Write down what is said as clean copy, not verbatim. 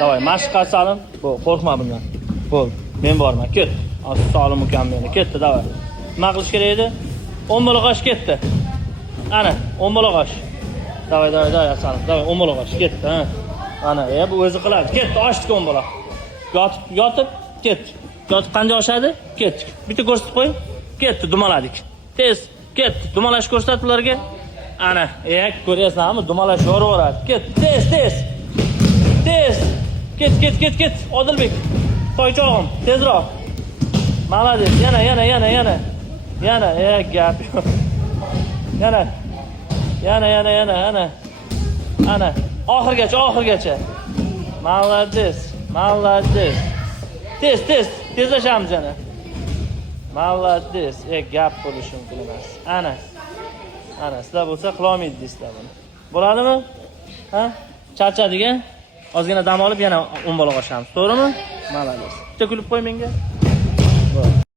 Davay, mashq qilsalım. Bu, qo'rqma bundan. Bo'l, men borman. Ket. Sog'lim ukam meni. Ketdi, davay. Nima qilish kerak edi? 10 bola qosh ketdi. Ana, 10 bola qosh. Davay, asalim. Davay, 10 bola qosh ketdi, ha. Ana, bu o'zi qiladi. Ketdi, ochdik 10 bola. Yotib, ketdi. Yotib qancha oshadi? Ketdik. Bitta ko'rsatib qo'ying. Ketdi, dumaladik. Tez, ketdi. Dumalash ko'rsat ularga. Ana, ko'ryapsizmi? Dumalash yoraveradi. Ketdi, tez. Ket. Odilbek. Toychog'im, tezroq. Malades. Yana. Gap yo'q. Yana. Ana. Oxirgacha. Malades. Tezlashamiz yana. Malades. Gap bo'lishi mumkin emas. Ana, sizlar bo'lsa qila olmaydingizlar buni. Bo'ladimi? Ha? Charchadik-a? Ozgina dam olib yana 10 bola qo'shamiz. To'g'rimi? Malades. Bitta kulib qo'y menga.